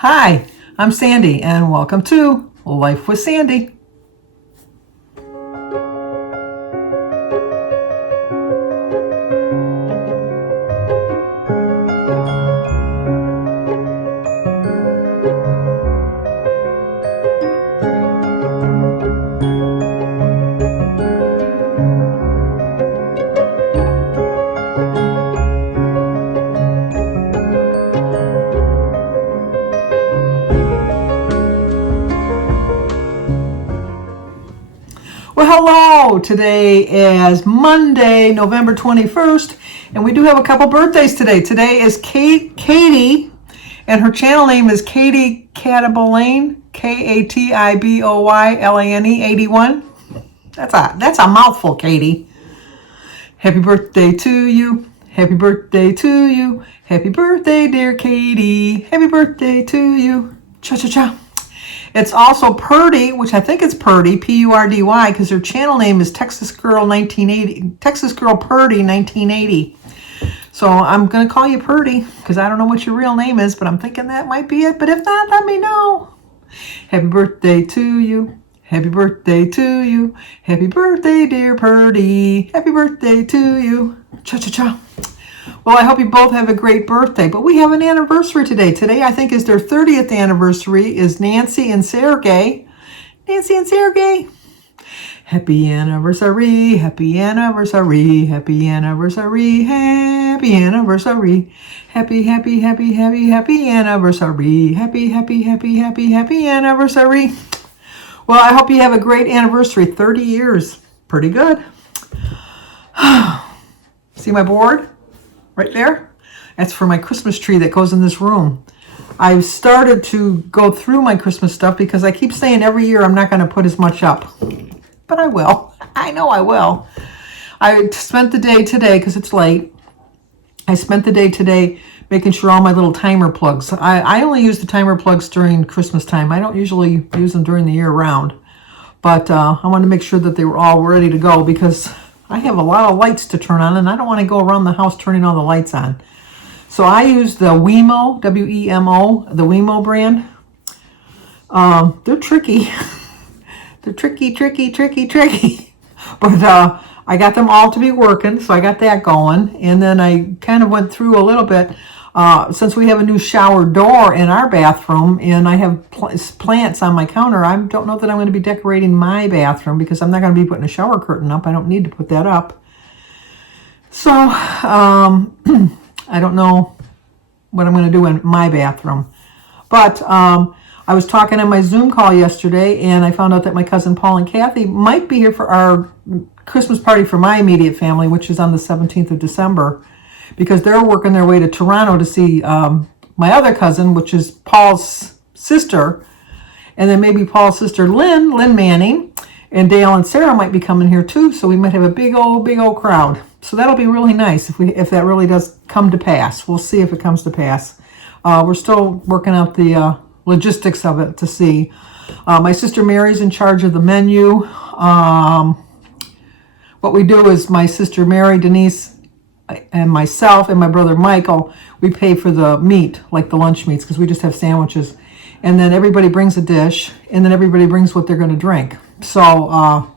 Hi, I'm Sandy, and welcome to Life with Sandy. Well, hello. Today is Monday, November 21st, and we do have a couple birthdays today. Today is Katie, and her channel name is Katie Katibolane, Katiboylane 81. That's a mouthful, Katie. Happy birthday to you. Happy birthday to you. Happy birthday, dear Katie. Happy birthday to you. Cha-cha-cha. It's also Purdy, which I think it's Purdy, P-U-R-D-Y, because her channel name is Texas Girl Purdy 1980. So I'm going to call you Purdy, because I don't know what your real name is, but I'm thinking that might be it. But if not, let me know. Happy birthday to you. Happy birthday to you. Happy birthday, dear Purdy. Happy birthday to you. Cha-cha-cha. Well, I hope you both have a great birthday, but we have an anniversary today. Today, I think, is their 30th anniversary, is Nancy and Sergey. Nancy and Sergey. Happy anniversary, happy anniversary, happy anniversary, happy anniversary. Happy, happy, happy, happy, happy anniversary. Happy, happy, happy, happy, happy anniversary. Well, I hope you have a great anniversary. 30 years. Pretty good. See my board? Right there? That's for my Christmas tree that goes in this room. I've started to go through my Christmas stuff because I keep saying every year I'm not going to put as much up. But I will. I know I will. I spent the day today, because it's late, I spent the day today making sure all my little timer plugs. I only use the timer plugs during Christmas time. I don't usually use them during the year round. But I wanted to make sure that they were all ready to go, because I have a lot of lights to turn on, and I don't want to go around the house turning all the lights on. So I use the Wemo, W-E-M-O, the Wemo brand. They're tricky. They're tricky. But I got them all to be working, so I got that going. And then I kind of went through a little bit, since we have a new shower door in our bathroom, and I have plants on my counter. I don't know that I'm going to be decorating my bathroom, because I'm not going to be putting a shower curtain up. I don't need to put that up. So I don't know what I'm going to do in my bathroom. But I was talking on my Zoom call yesterday, and I found out that my cousin Paul and Kathy might be here for our Christmas party for my immediate family, which is on the 17th of December. Because they're working their way to Toronto to see my other cousin, which is Paul's sister. And then maybe Paul's sister, Lynn Manning, and Dale and Sarah might be coming here too. So we might have a big old crowd. So that'll be really nice if that really does come to pass. We'll see if it comes to pass. We're still working out the logistics of it to see. My sister Mary's in charge of the menu. What we do is my sister Mary, Denise, and myself and my brother Michael, we pay for the meat, like the lunch meats, because we just have sandwiches. And then everybody brings a dish, and then everybody brings what they're going to drink. So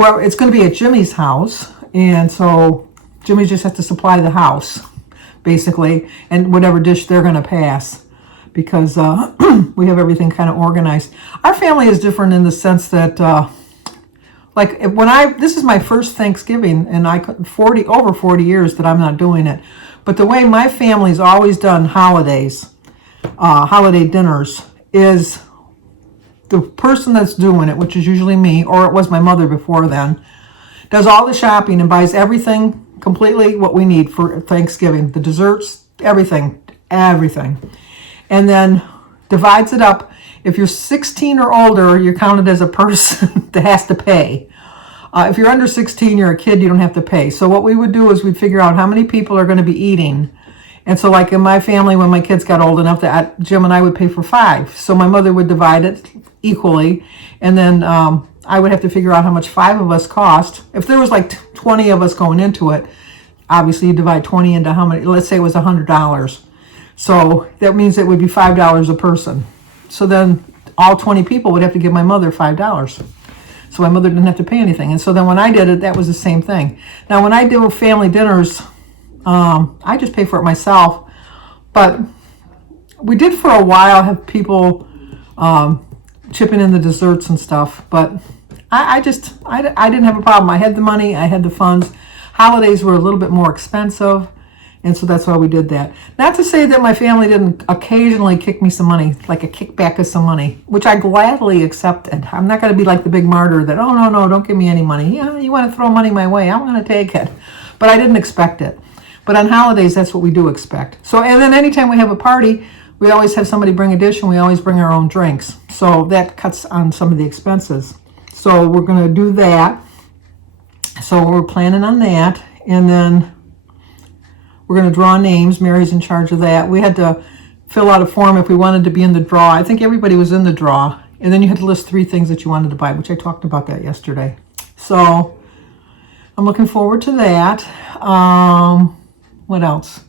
it's going to be at Jimmy's house, and so Jimmy just has to supply the house, basically, and whatever dish they're going to pass, because we have everything kind of organized. Our family is different in the sense that like this is my first Thanksgiving, and over 40 years that I'm not doing it. But the way my family's always done holidays, holiday dinners, is the person that's doing it, which is usually me, or it was my mother before then, does all the shopping and buys everything completely what we need for Thanksgiving, the desserts, everything, and then divides it up. If you're 16 or older, you're counted as a person that has to pay. If you're under 16, you're a kid, you don't have to pay. So what we would do is we'd figure out how many people are going to be eating. And so like in my family, when my kids got old enough, that Jim and I would pay for 5. So my mother would divide it equally. And then I would have to figure out how much 5 of us cost. If there was like 20 of us going into it, obviously you divide 20 into how many, let's say it was $100. So that means it would be $5 a person. So then all 20 people would have to give my mother $5. So my mother didn't have to pay anything. And so then when I did it, that was the same thing. Now when I do family dinners, I just pay for it myself. But we did for a while have people chipping in the desserts and stuff. But I didn't have a problem. I had the money. I had the funds. Holidays were a little bit more expensive. And so that's why we did that. Not to say that my family didn't occasionally kick me some money, like a kickback of some money, which I gladly accepted. I'm not going to be like the big martyr that, oh, no, don't give me any money. Yeah, you want to throw money my way, I'm going to take it. But I didn't expect it. But on holidays, that's what we do expect. So, and then anytime we have a party, we always have somebody bring a dish and we always bring our own drinks. So that cuts on some of the expenses. So we're going to do that. So we're planning on that. And then we're going to draw names. Mary's in charge of that. We had to fill out a form if we wanted to be in the draw. I think everybody was in the draw. And then you had to list 3 things that you wanted to buy, which I talked about that yesterday. So I'm looking forward to that. What else?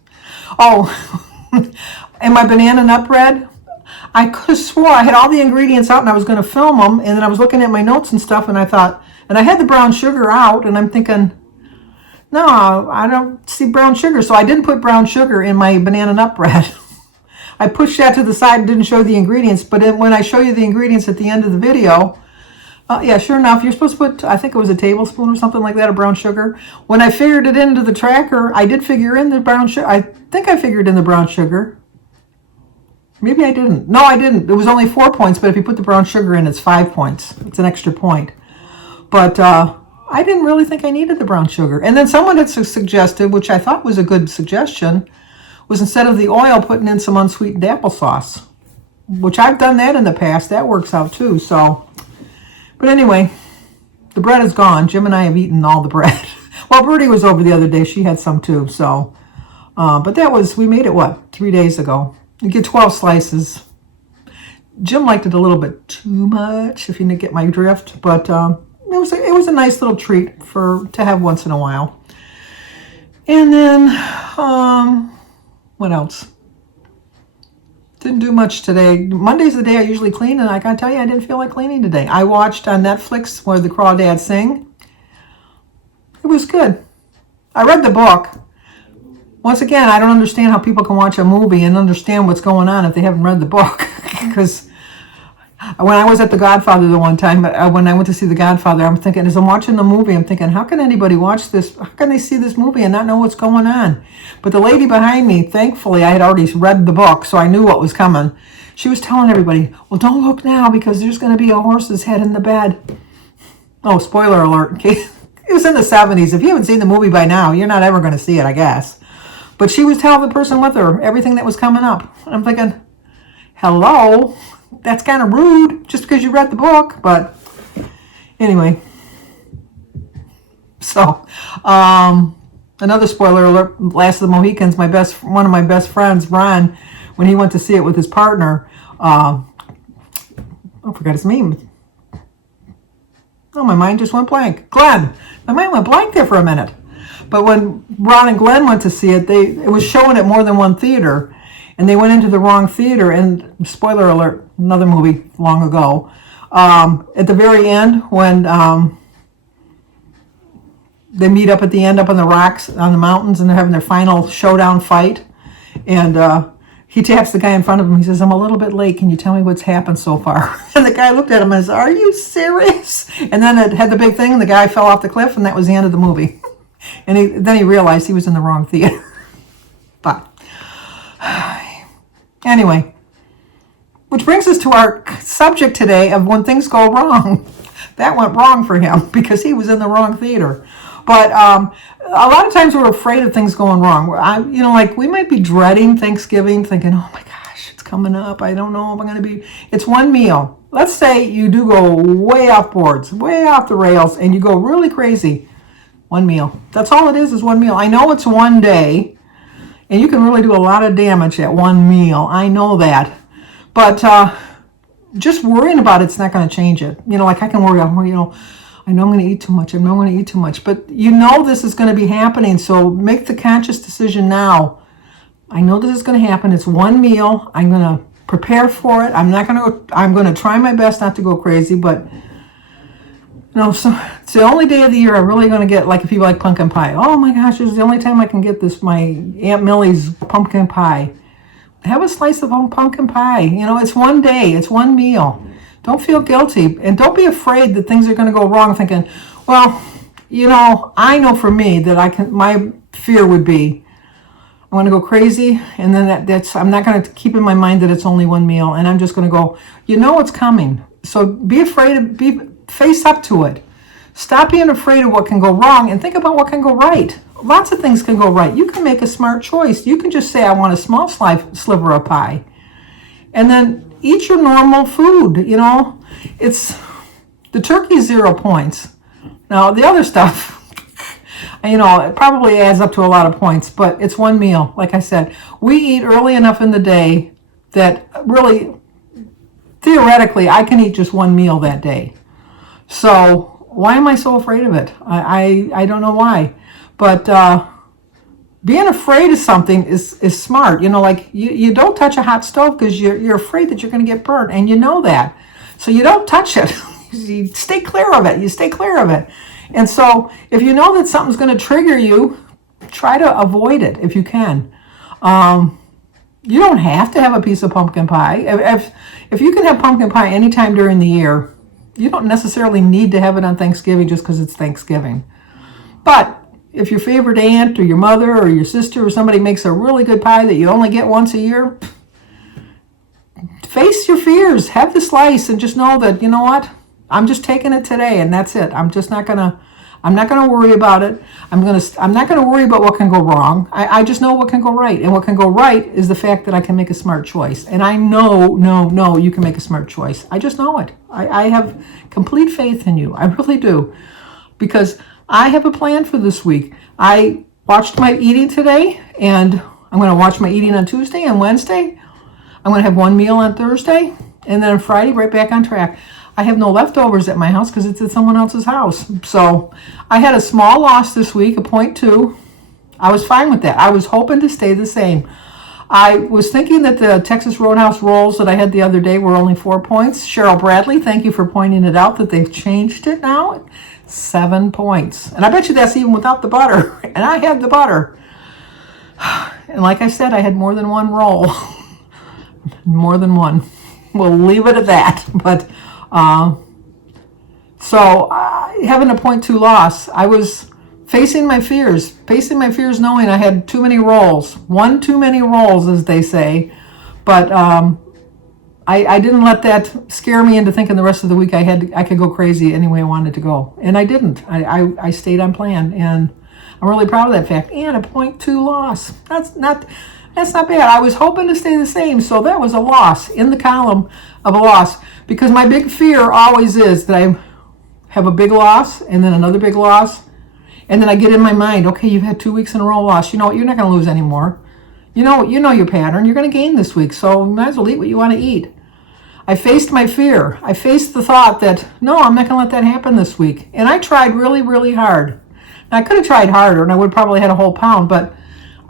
Oh, and my banana nut bread. I could have swore I had all the ingredients out and I was going to film them. And then I was looking at my notes and stuff and I thought, and I had the brown sugar out and I'm thinking, no, I don't see brown sugar. So I didn't put brown sugar in my banana nut bread. I pushed that to the side and didn't show the ingredients. But when I show you the ingredients at the end of the video, yeah, sure enough, you're supposed to put, I think it was a tablespoon or something like that of brown sugar. When I figured it into the tracker, I did figure in the brown sugar. I think I figured in the brown sugar. Maybe I didn't. No, I didn't. It was only 4 points, but if you put the brown sugar in, it's 5 points. It's an extra point. But I didn't really think I needed the brown sugar. And then someone had suggested, which I thought was a good suggestion, was instead of the oil, putting in some unsweetened applesauce, which I've done that in the past. That works out too. So, but anyway, the bread is gone. Jim and I have eaten all the bread. Well, Bertie was over the other day. She had some too. So, but that was, we made it, 3 days ago. You get 12 slices. Jim liked it a little bit too much, if you didn't get my drift. But it was a nice little treat to have once in a while. And then, what else? Didn't do much today. Monday's the day I usually clean, and I gotta tell you, I didn't feel like cleaning today. I watched on Netflix where the Crawdads Sing. It was good. I read the book. Once again, I don't understand how people can watch a movie and understand what's going on if they haven't read the book. Because when I was at The Godfather the one time, when I went to see The Godfather, I'm thinking, as I'm watching the movie, I'm thinking, how can anybody watch this? How can they see this movie and not know what's going on? But the lady behind me, thankfully, I had already read the book, so I knew what was coming. She was telling everybody, well, don't look now because there's going to be a horse's head in the bed. Oh, spoiler alert. Okay. It was in the 70s. If you haven't seen the movie by now, you're not ever going to see it, I guess. But she was telling the person with her everything that was coming up. And I'm thinking, hello? That's kind of rude just because you read the book. But anyway. So, another spoiler alert, Last of the Mohicans, one of my best friends, Ron, when he went to see it with his partner, I forgot his name. Oh, my mind just went blank. Glenn. My mind went blank there for a minute. But when Ron and Glenn went to see it, it was showing at more than one theater. And they went into the wrong theater. And spoiler alert, another movie long ago. At the very end, when they meet up at the end up on the rocks, on the mountains, and they're having their final showdown fight. And he taps the guy in front of him. He says, I'm a little bit late. Can you tell me what's happened so far? And the guy looked at him and said, are you serious? And then it had the big thing, and the guy fell off the cliff, and that was the end of the movie. And then he realized he was in the wrong theater. But anyway, which brings us to our subject today of when things go wrong. That went wrong for him because he was in the wrong theater. But a lot of times we're afraid of things going wrong. Like we might be dreading Thanksgiving, thinking, oh my gosh, it's coming up. I don't know if I'm going to be. It's one meal. Let's say you do go way off boards, way off the rails, and you go really crazy. One meal. That's all it is one meal. I know it's one day, and you can really do a lot of damage at one meal. I know that. But just worrying about it's not going to change it. Like I can worry, I know I'm going to eat too much. I know I'm going to eat too much. But this is going to be happening, so make the conscious decision now. I know this is going to happen. It's one meal. I'm going to prepare for it. I'm going to try my best not to go crazy, but so it's the only day of the year I'm really going to get, like, if people like pumpkin pie. Oh my gosh, this is the only time I can get this, my Aunt Millie's pumpkin pie. Have a slice of pumpkin pie. It's one day. It's one meal. Don't feel guilty. And don't be afraid that things are going to go wrong thinking, well, I know for me that my fear would be, I'm going to go crazy, and then I'm not going to keep in my mind that it's only one meal, and I'm just going to go, it's coming. So be afraid, face up to it. Stop being afraid of what can go wrong and think about what can go right. Lots of things can go right. You can make a smart choice. You can just say, I want a small sliver of pie, and then eat your normal food. It's the turkey 0 points. Now the other stuff, it probably adds up to a lot of points, but it's one meal. Like I said, we eat early enough in the day that really, theoretically, I can eat just one meal that day. So why am I so afraid of it? I don't know why. But being afraid of something is smart. Like you don't touch a hot stove because you're afraid that you're going to get burnt, and you know that. So you don't touch it. You stay clear of it. And so if you know that something's going to trigger you, try to avoid it if you can. You don't have to have a piece of pumpkin pie. If you can have pumpkin pie anytime during the year, you don't necessarily need to have it on Thanksgiving just because it's Thanksgiving. But if your favorite aunt or your mother or your sister or somebody makes a really good pie that you only get once a year, face your fears. Have the slice and just know that, what? I'm just taking it today, and that's it. I'm not gonna worry about it. I'm not gonna worry about what can go wrong. I just know what can go right, and what can go right is the fact that I can make a smart choice. And I know you can make a smart choice. I just know it. I have complete faith in you. I really do, because I have a plan for this week. I watched my eating today, and I'm going to watch my eating on Tuesday and Wednesday. I'm going to have one meal on Thursday, and then on Friday, right back on track. I have no leftovers at my house because it's at someone else's house. So I had a small loss this week, a 0.2. I was fine with that. I was hoping to stay the same. I was thinking that the Texas Roadhouse rolls that I had the other day were only 4 points. Cheryl Bradley, thank you for pointing it out that they've changed it now. 7 points. And I bet you that's even without the butter. And I had the butter. And like I said, I had more than one roll. More than one. We'll leave it at that. But having a 0.2 loss, I was facing my fears knowing I had too many rolls. One too many rolls, as they say. But I didn't let that scare me into thinking the rest of the week I could go crazy any way I wanted to go. And I didn't. I stayed on plan, and I'm really proud of that fact. And a 0.2 loss. That's not bad. I was hoping to stay the same, so that was a loss in the column of a loss, because my big fear always is that I have a big loss and then another big loss, and then I get in my mind, okay, you've had 2 weeks in a row loss. You know what? You're not going to lose anymore. You know your pattern. You're going to gain this week, so you might as well eat what you want to eat. I faced my fear. I faced the thought that, no, I'm not going to let that happen this week. And I tried really, really hard. Now, I could have tried harder, and I would have probably had a whole pound, but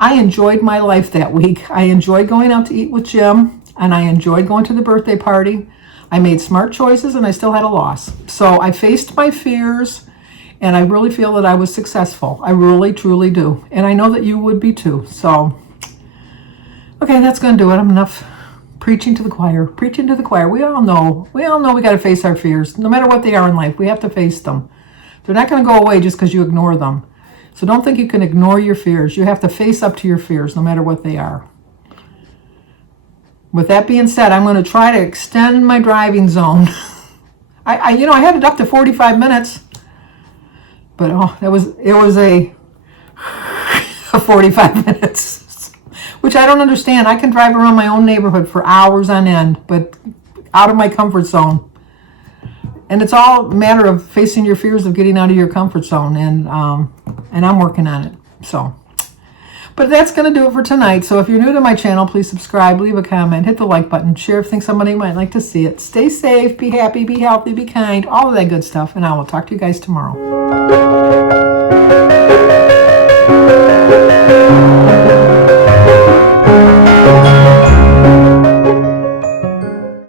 I enjoyed my life that week. I enjoyed going out to eat with Jim, and I enjoyed going to the birthday party. I made smart choices, and I still had a loss. So I faced my fears, and I really feel that I was successful. I really, truly do. And I know that you would be too. So, okay, that's going to do it. I'm enough preaching to the choir. We all know we got to face our fears. No matter what they are in life, we have to face them. They're not going to go away just because you ignore them. So don't think you can ignore your fears. You have to face up to your fears, no matter what they are. With that being said, I'm going to try to extend my driving zone. I had it up to 45 minutes, but it was a 45 minutes, which I don't understand. I can drive around my own neighborhood for hours on end, but out of my comfort zone. And it's all a matter of facing your fears of getting out of your comfort zone, and I'm working on it. So, but that's going to do it for tonight. So if you're new to my channel, please subscribe, leave a comment, hit the like button, share if you think somebody might like to see it. Stay safe, be happy, be healthy, be kind, all of that good stuff. And I will talk to you guys tomorrow.